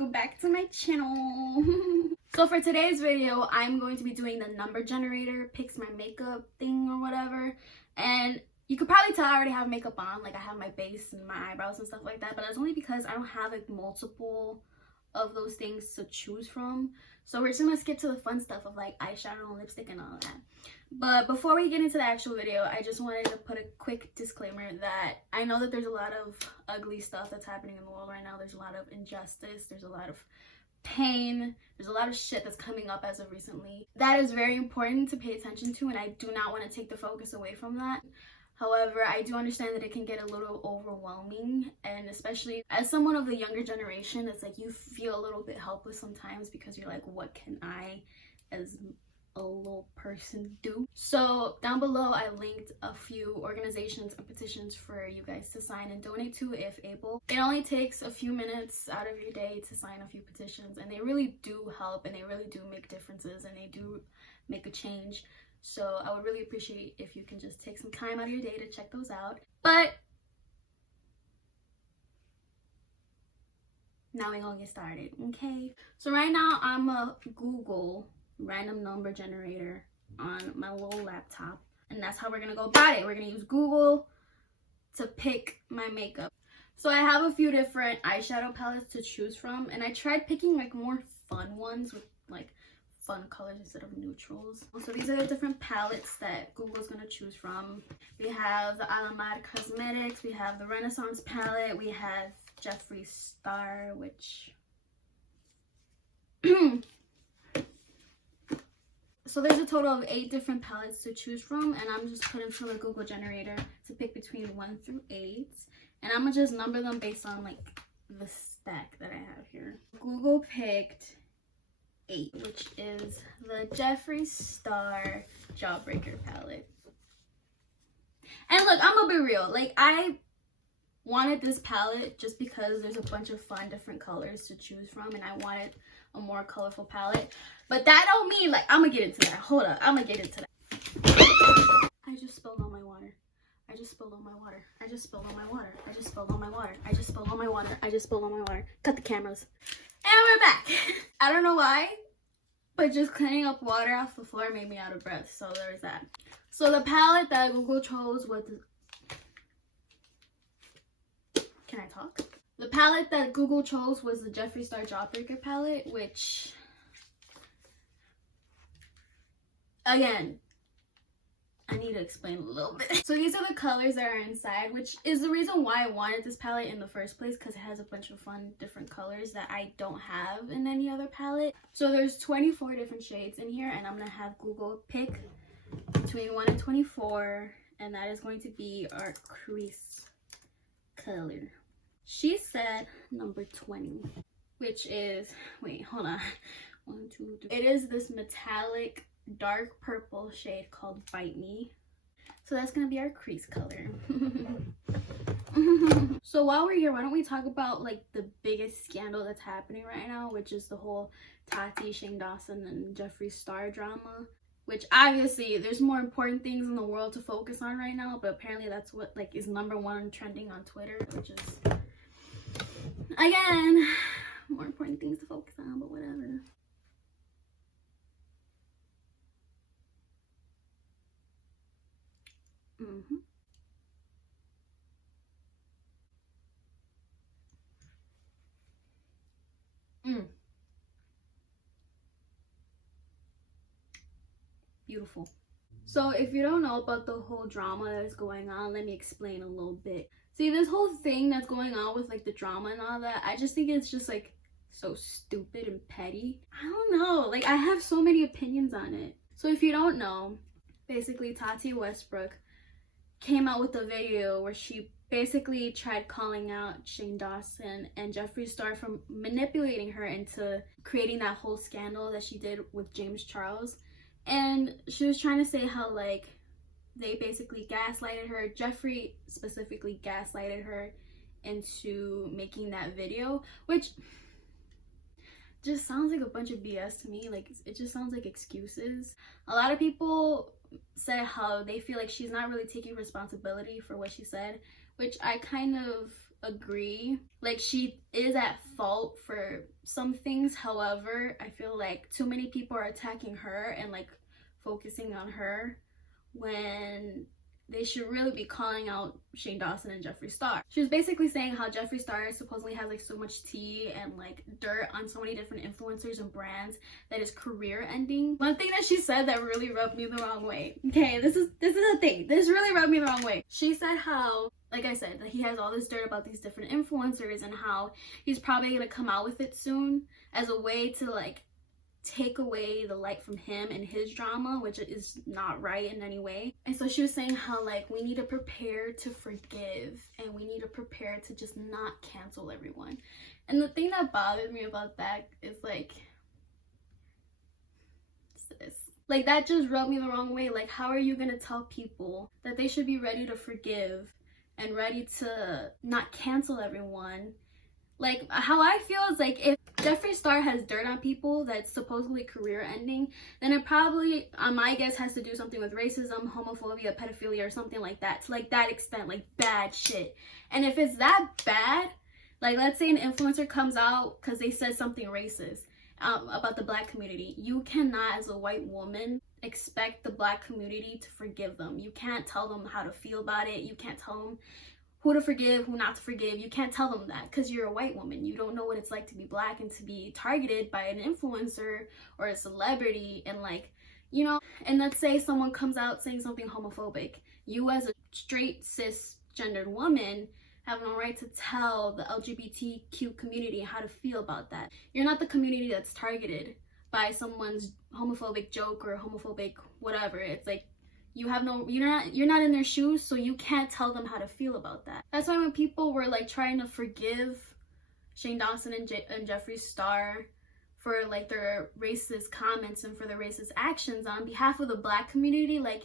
welcome back to my channel. So for today's video, I'm going to be doing the number generator, picks my makeup thing or whatever. And you could probably tell I already have makeup on, like I have my base and my eyebrows and stuff like that, but that's only because I don't have like multiple of those things to choose from. So we're just gonna skip to the fun stuff of like eyeshadow and lipstick and all that. But before we get into the actual video, I just wanted to put a quick disclaimer that I know that there's a lot of ugly stuff that's happening in the world right now. There's a lot of injustice, there's a lot of pain, there's a lot of shit that's coming up as of recently. That is very important to pay attention to, and I do not want to take the focus away from that. However, I do understand that it can get a little overwhelming, and especially as someone of the younger generation, it's like you feel a little bit helpless sometimes because you're like, what can I as a little person do? So down below I linked a few organizations and petitions for you guys to sign and donate to if able. It only takes a few minutes out of your day to sign a few petitions, and they really do help, and they really do make differences, and they do make a change. So I would really appreciate if you can just take some time out of your day to check those out. But now we're gonna get started, okay? So right now I'm a Google random number generator on my little laptop, and that's how we're gonna go about it. We're gonna use Google to pick my makeup. So I have a few different eyeshadow palettes to choose from, and I tried picking like more fun ones with like fun colors instead of neutrals. So these are the different palettes that Google's gonna choose from. We have the Alamar Cosmetics, we have the Renaissance palette, we have Jeffree Star, which so there's a total of 8 different palettes to choose from, and I'm just putting from the Google generator to pick between 1 through 8, and I'm gonna just number them based on like the stack that I have here. Google picked 8, which is the Jeffree Star Jawbreaker palette. And look, I'm gonna be real, like I wanted this palette just because there's a bunch of fun different colors to choose from, and I wanted a more colorful palette. But that don't mean like I'm gonna get into that. Hold up, I'm gonna get into that. I just spilled all my water. I just spilled all my water. I just spilled all my water. I just spilled all my water. I just spilled all my water. I just spilled all my water. Cut the cameras. And we're back. I don't know why, but just cleaning up water off the floor made me out of breath. So there's that. So the palette that Google chose was Can I talk? The palette that Google chose was the Jeffree Star Jawbreaker palette, which, again, I need to explain a little bit. So these are the colors that are inside, which is the reason why I wanted this palette in the first place, because it has a bunch of fun different colors that I don't have in any other palette. So there's 24 different shades in here, and I'm gonna have Google pick between 1 and 24, and that is going to be our crease color. She said number 20, which is, wait, hold on. 1, 2, 3. It is this metallic dark purple shade called Bite Me. So that's gonna be our crease color. So while we're here, why don't we talk about like the biggest scandal that's happening right now, which is the whole Tati, Shane Dawson, and Jeffree Star drama. Which obviously there's more important things in the world to focus on right now, but apparently that's what like is #1 trending on Twitter, which is, again, more important things to focus on, but whatever. Beautiful. So if you don't know about the whole drama that is going on, let me explain a little bit. See, this whole thing that's going on with like the drama and all that, I just think it's just like so stupid and petty. I don't know, like I have so many opinions on it. So if you don't know, basically Tati Westbrook came out with a video where she basically tried calling out Shane Dawson and Jeffree Star for manipulating her into creating that whole scandal that she did with James Charles. And she was trying to say how like they basically gaslighted her. Jeffree specifically gaslighted her into making that video, which just sounds like a bunch of BS to me. Like it just sounds like excuses. A lot of people said how they feel like she's not really taking responsibility for what she said, which I kind of agree. Like, she is at fault for some things. However, I feel like too many people are attacking her and like focusing on her when they should really be calling out Shane Dawson and Jeffree Star. She was basically saying how Jeffree Star supposedly has like so much tea and like dirt on so many different influencers and brands that is career ending. One thing that she said that really rubbed me the wrong way. Okay, this is the thing. This really rubbed me the wrong way. She said how, like I said, that he has all this dirt about these different influencers and how he's probably gonna come out with it soon as a way to like take away the light from him and his drama, which is not right in any way. And so she was saying how like we need to prepare to forgive and we need to prepare to just not cancel everyone. And the thing that bothered me about that is like, sis, like that just rubbed me the wrong way. Like, how are you gonna tell people that they should be ready to forgive and ready to not cancel everyone? Like, how I feel is like, if Jeffree Star has dirt on people that's supposedly career ending, then it probably, my guess, has to do something with racism, homophobia, pedophilia, or something like that, to like that extent, like bad shit. And if it's that bad, like let's say an influencer comes out because they said something racist about the black community, you cannot, as a white woman, expect the black community to forgive them. You can't tell them how to feel about it. You can't tell them who to forgive, who not to forgive. You can't tell them that because you're a white woman. You don't know what it's like to be black and to be targeted by an influencer or a celebrity and like, you know, and let's say someone comes out saying something homophobic. You as a straight cisgendered woman have no right to tell the LGBTQ community how to feel about that. You're not the community that's targeted by someone's homophobic joke or homophobic whatever. It's like, you have no, you're not in their shoes, so you can't tell them how to feel about that. That's why when people were like trying to forgive Shane Dawson and Jeffree Star for like their racist comments and for their racist actions on behalf of the black community, like,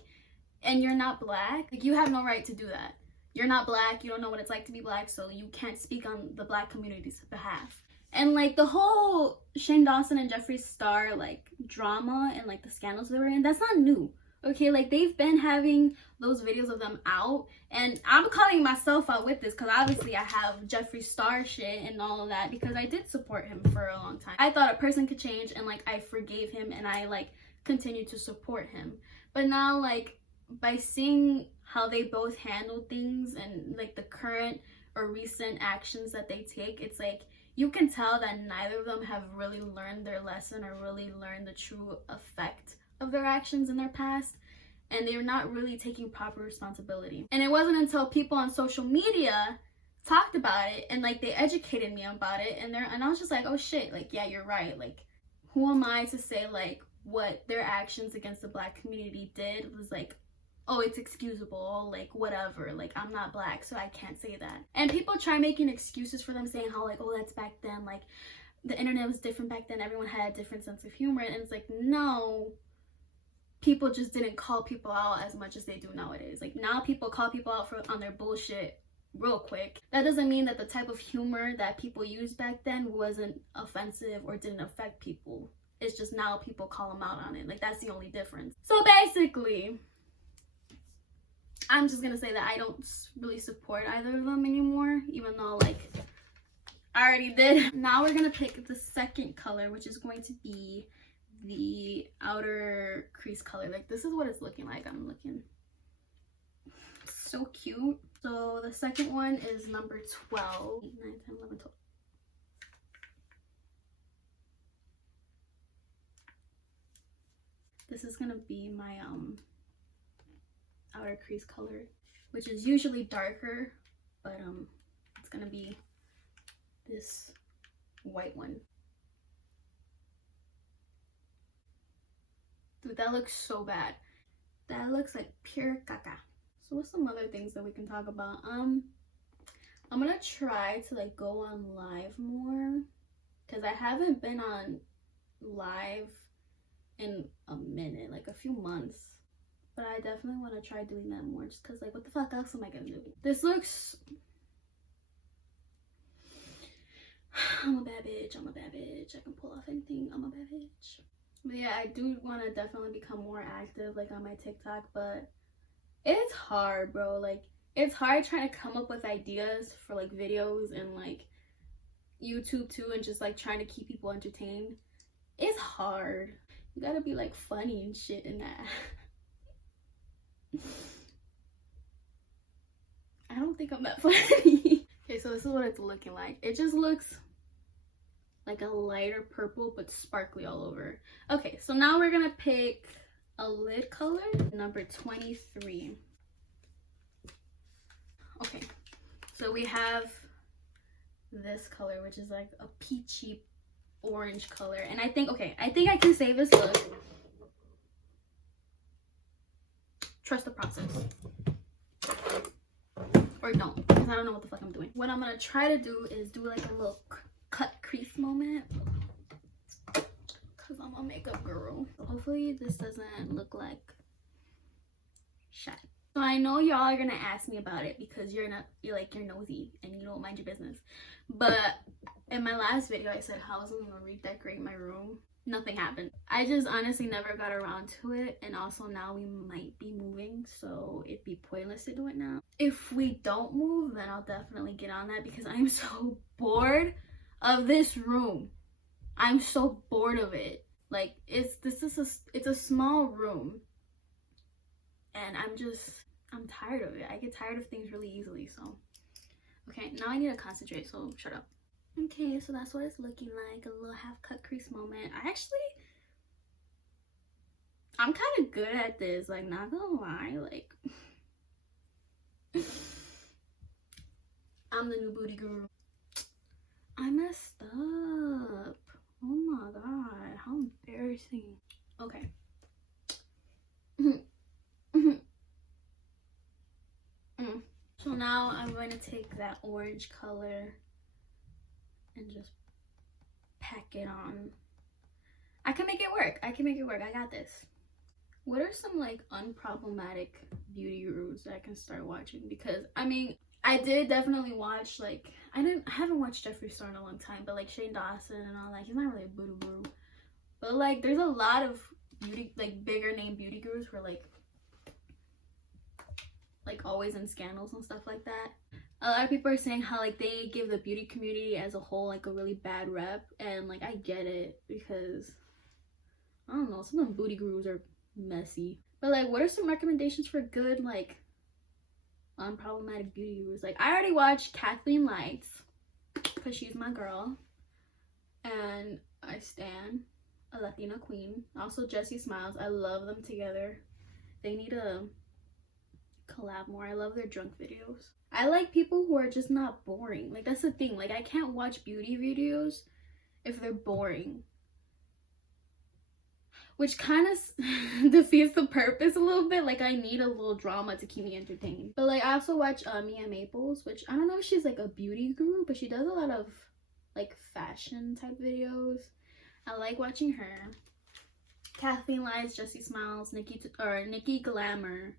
and you're not black, like you have no right to do that. You're not black, you don't know what it's like to be black, so you can't speak on the black community's behalf. And like the whole Shane Dawson and Jeffree Star like drama and like the scandals they were in, that's not new. Okay, like they've been having those videos of them out, and I'm calling myself out with this because obviously I have Jeffree Star shit and all of that because I did support him for a long time. I thought a person could change and like I forgave him and I like continue to support him. But now like by seeing how they both handle things and like the current or recent actions that they take, it's like you can tell that neither of them have really learned their lesson or really learned the true effect of their actions in their past, and they're not really taking proper responsibility. And it wasn't until people on social media talked about it and like they educated me about it and I was just like, oh shit, like yeah, you're right. Like who am I to say like what their actions against the black community did was like, oh, it's excusable, like whatever, like I'm not black so I can't say that. And people try making excuses for them, saying how like, oh, that's back then, like the internet was different back then, everyone had a different sense of humor. And it's like, no, people just didn't call people out as much as they do nowadays. Like now people call people out on their bullshit real quick. That doesn't mean that the type of humor that people used back then wasn't offensive or didn't affect people. It's just now people call them out on it. Like that's the only difference. So basically, I'm just gonna say that I don't really support either of them anymore, even though like I already did. Now we're gonna pick the second color, which is going to be the outer crease color. Like this is what it's looking like. I'm looking so cute. So the second one is number 12. 8, 9, 10, 11, 12. This is gonna be my outer crease color, which is usually darker, but it's gonna be this white one. Dude, that looks so bad. That looks like pure caca. So what's some other things that we can talk about? I'm gonna try to like go on live more because I haven't been on live in a minute, like a few months. But I definitely want to try doing that more just because like what the fuck else am I gonna do? This looks... I'm a bad bitch, I'm a bad bitch. I can pull off anything, I'm a bad bitch. But yeah, I do want to definitely become more active like on my TikTok, but it's hard, bro. Like It's hard trying to come up with ideas for like videos and like YouTube too, and just like trying to keep people entertained. It's hard. You gotta be like funny and shit in that. I don't think I'm that funny. Okay, so this is what it's looking like. It just looks like a lighter purple but sparkly all over. Okay, so now we're gonna pick a lid color, number 23. Okay, so we have this color, which is like a peachy orange color, and I think I can save this look. Trust the process, or don't, because I don't know what the fuck I'm doing. What I'm gonna try to do is do like a little cut crease moment, because I'm a makeup girl. Hopefully this doesn't look like shit. So I know y'all are gonna ask me about it because you're nosy and you don't mind your business. But in my last video, I said how I was gonna redecorate my room. Nothing happened. I just honestly never got around to it, and also now we might be moving, so it'd be pointless to do it now. If we don't move, then I'll definitely get on that because I'm so bored of this room. I'm so bored of it. Like it's a small room, and I'm tired of it. I get tired of things really easily. So okay, now I need to concentrate, so shut up. Okay, so that's what it's looking like, a little half cut crease moment. I'm kind of good at this, like, not gonna lie, like I'm the new booty guru. I messed up. Oh my god, how embarrassing. Okay. So now I'm going to take that orange color and just pack it on. I can make it work. I got this. What are some like unproblematic beauty gurus that I can start watching? Because I mean, I did definitely watch, like, I haven't watched Jeffree Star in a long time, but like Shane Dawson and all that, he's not really a booty guru. But like there's a lot of beauty, like bigger name beauty gurus who are like always in scandals and stuff like that. A lot of people are saying how like they give the beauty community as a whole like a really bad rep, and like I get it because I don't know, some of them booty gurus are messy. But like, what are some recommendations for good like unproblematic beauty gurus? Like I already watched Kathleen Lights because she's my girl, and I stan a Latina queen. Also Jessie Smiles, I love them together. They need a collab more. I love their drunk videos. I like people who are just not boring. Like that's the thing, like I can't watch beauty videos if they're boring, which kind of defeats the purpose a little bit. Like I need a little drama to keep me entertained. But like I also watch Mia Maples, which I don't know if she's like a beauty guru, but she does a lot of like fashion type videos. I like watching her. Kathleen Lights, Jessie Smiles, Nikki Glamour,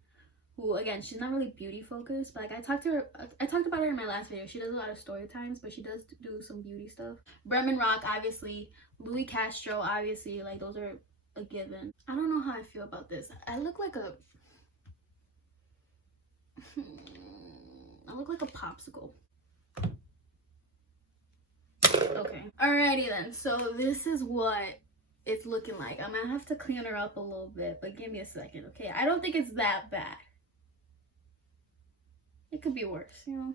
who again, she's not really beauty focused, but like I talked about her in my last video. She does a lot of story times, but she does do some beauty stuff. Bremen Rock, obviously. Louis Castro, obviously. Like those are a given. I don't know how I feel about this. I look like a popsicle. Okay, alrighty then. So this is what it's looking like. I'm gonna have to clean her up a little bit, but give me a second, okay? I don't think it's that bad. It could be worse, you know.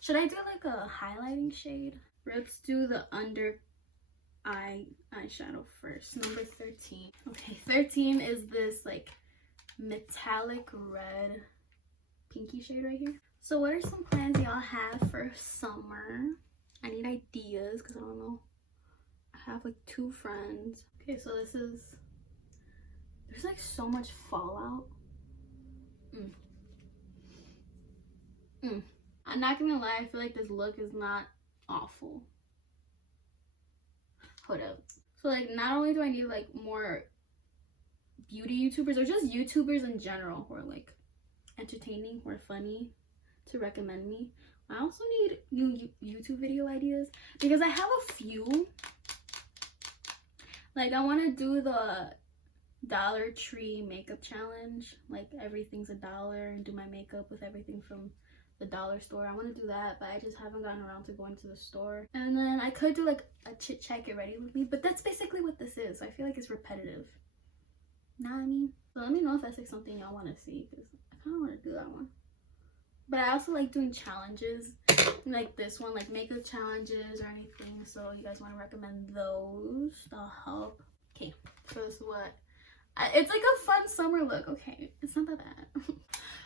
Should I do like a highlighting shade? Let's do the under eye eyeshadow first. Number 13. Okay, 13 is this like metallic red pinky shade right here. So what are some plans y'all have for summer? I need ideas because I don't know. I have like 2 friends. Okay, so there's like so much fallout. I'm not gonna lie, I feel like this look is not awful. Hold up. So like not only do I need like more beauty YouTubers or just YouTubers in general who are like entertaining, who are funny to recommend me, I also need new YouTube video ideas because I have a few. Like I want to do the Dollar Tree makeup challenge, like everything's $1, and do my makeup with everything from the dollar store. I want to do that, but I just haven't gotten around to going to the store. And then I could do like a chit chat get ready with me, but that's basically what this is. So I feel like it's repetitive. Know what I mean? So let me know if that's like something y'all want to see, because I kind of want to do that one. But I also like doing challenges like this one, like makeup challenges or anything. So you guys want to recommend those, that'll help. Okay, so this is what it's like a fun summer look. Okay, it's not that bad.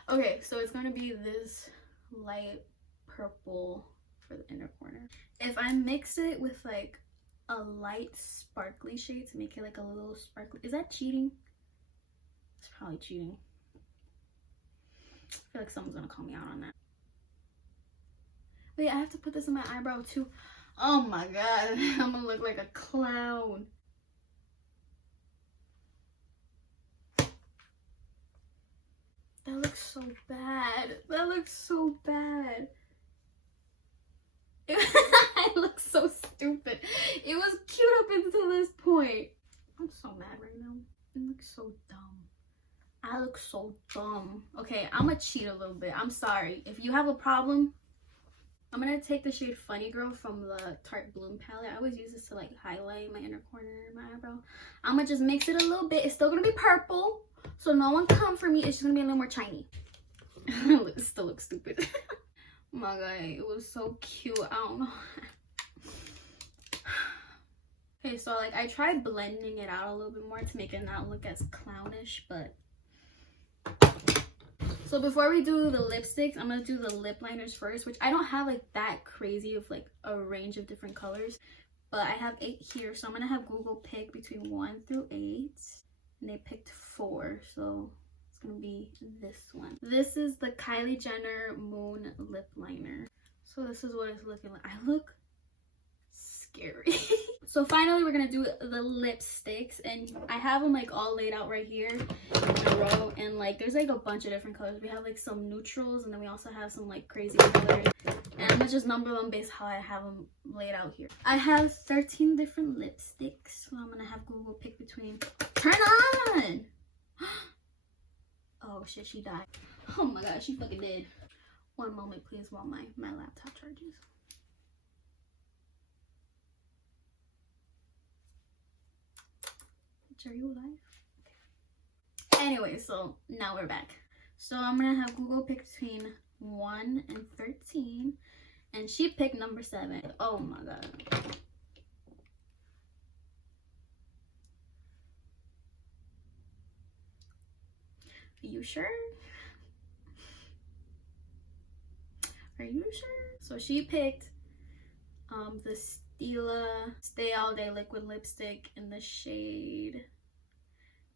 Okay, so it's going to be this light purple for the inner corner. If I mix it with like a light sparkly shade to make it like a little sparkly, is that cheating? It's probably cheating. I feel like someone's gonna call me out on that. Wait, I have to put this in my eyebrow too. Oh my god, I'm gonna look like a clown. That looks so bad. That looks so bad. I look so stupid. It was cute up until this point. I'm so mad right now. It looks so dumb. I look so dumb. Okay, I'm gonna cheat a little bit. I'm sorry. If you have a problem, I'm gonna take the shade Funny Girl from the Tarte Bloom palette. I always use this to like highlight my inner corner and my eyebrow. I'm gonna just mix it a little bit. It's still gonna be purple, so no one come for me. It's just gonna be a little more shiny. It still looks stupid. Oh my god, it was so cute. I don't know. Okay, so like I tried blending it out a little bit more to make it not look as clownish, but so before we do the lipsticks, I'm gonna do the lip liners first, which I don't have like that crazy of like a range of different colors, but I have 8 here, so I'm gonna have Google pick between 1 through 8, and they picked 4, so it's gonna be this one. This is the Kylie Jenner Moon lip liner. So this is what it's looking like. I look scary. So finally we're gonna do the lipsticks, and I have them like all laid out right here in a row, and like there's like a bunch of different colors. We have like some neutrals, and then we also have some like crazy colors, and I'm gonna just number them based how I have them laid out here. I have 13 different lipsticks, so I'm gonna have Google pick between. Turn on. Oh shit, she died. Oh my god, she fucking did. One moment please while my laptop charges. Are you alive? Okay. Anyway, so now we're back. So I'm gonna have Google pick between 1 and 13, and she picked number 7. Oh my god. Are you sure? Are you sure? So she picked the Stila Stay All Day Liquid Lipstick in the shade.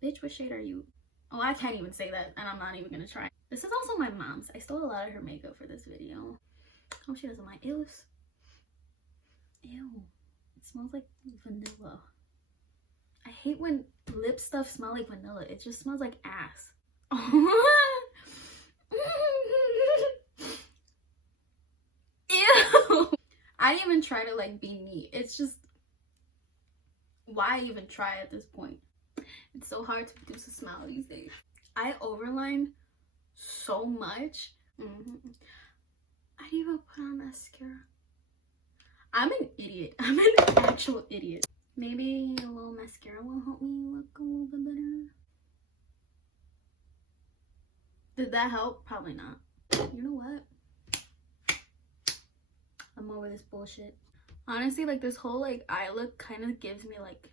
Bitch, what shade are you? Oh, I can't even say that, and I'm not even gonna try. This is also my mom's. I stole a lot of her makeup for this video. Oh, she doesn't mind. Ew. Ew. It smells like vanilla. I hate when lip stuff smell like vanilla. It just smells like ass. Ew. I didn't even try to like be neat. It's just, why even try at this point? It's so hard to produce a smile these days. I overlined so much. I didn't even put on mascara. I'm an idiot. I'm an actual idiot. Maybe a little mascara will help me look a little bit better. Did that help? Probably not. You know what? I'm over this bullshit. Honestly, like this whole like eye look kind of gives me like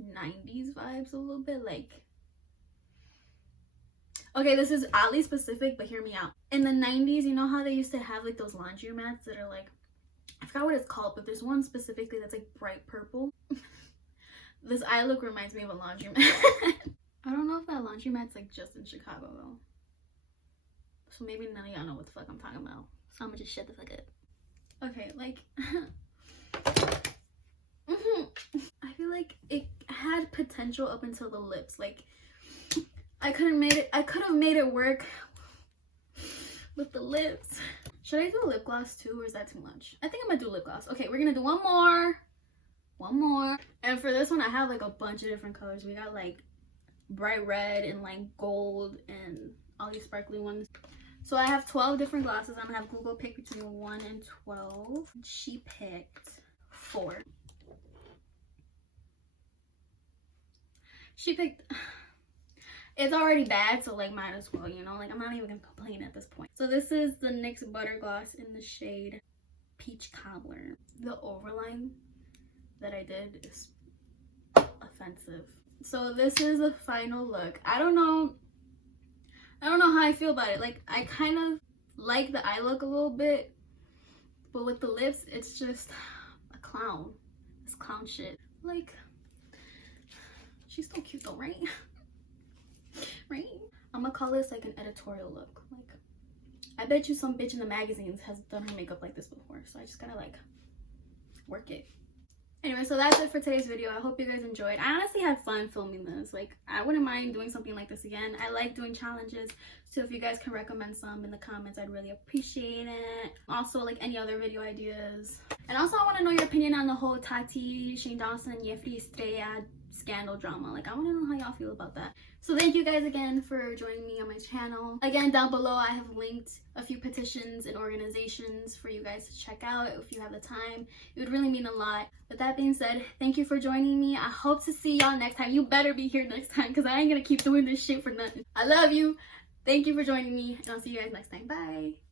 90s vibes a little bit. Like, okay, this is oddly specific, but hear me out. In the 90s, you know how they used to have like those laundromats that are like, I forgot what it's called, but there's one specifically that's like bright purple. This eye look reminds me of a laundromat. I don't know if that laundromat's like just in Chicago though, so maybe none of y'all know what the fuck I'm talking about, so I'm gonna just shut the fuck up. Okay, like I feel like it had potential up until the lips. Like I could have made it work with the lips. Should I do a lip gloss too, or is that too much? I think I'm gonna do lip gloss. Okay, we're gonna do one more. And for this one, I have like a bunch of different colors. We got like bright red and like gold and all these sparkly ones. So I have 12 different glosses. I'm gonna have Google pick between 1 and 12. She picked 4. She picked, it's already bad, so like might as well, you know, like I'm not even gonna complain at this point. So this is the NYX Butter Gloss in the shade Peach Cobbler. The overline that I did is offensive. So this is the final look. I don't know how I feel about it. Like, I kind of like the eye look a little bit, but with the lips, it's just a clown. It's clown shit. Like, she's so cute though, right? Right? I'm gonna call this like an editorial look. Like, I bet you some bitch in the magazines has done her makeup like this before, so I just gotta like work it. Anyway, so that's it for today's video. I hope you guys enjoyed. I honestly had fun filming this. Like, I wouldn't mind doing something like this again. I like doing challenges, so if you guys can recommend some in the comments, I'd really appreciate it. Also, like any other video ideas. And also, I want to know your opinion on the whole Tati, Shane Dawson, Jeffrey Estrella scandal drama. Like, I want to know how y'all feel about that. So thank you guys again for joining me on my channel. Again, down below I have linked a few petitions and organizations for you guys to check out if you have the time. It would really mean a lot. With that being said, thank you for joining me. I hope to see y'all next time. You better be here next time, because I ain't gonna keep doing this shit for nothing. I love you. Thank you for joining me, and I'll see you guys next time. Bye.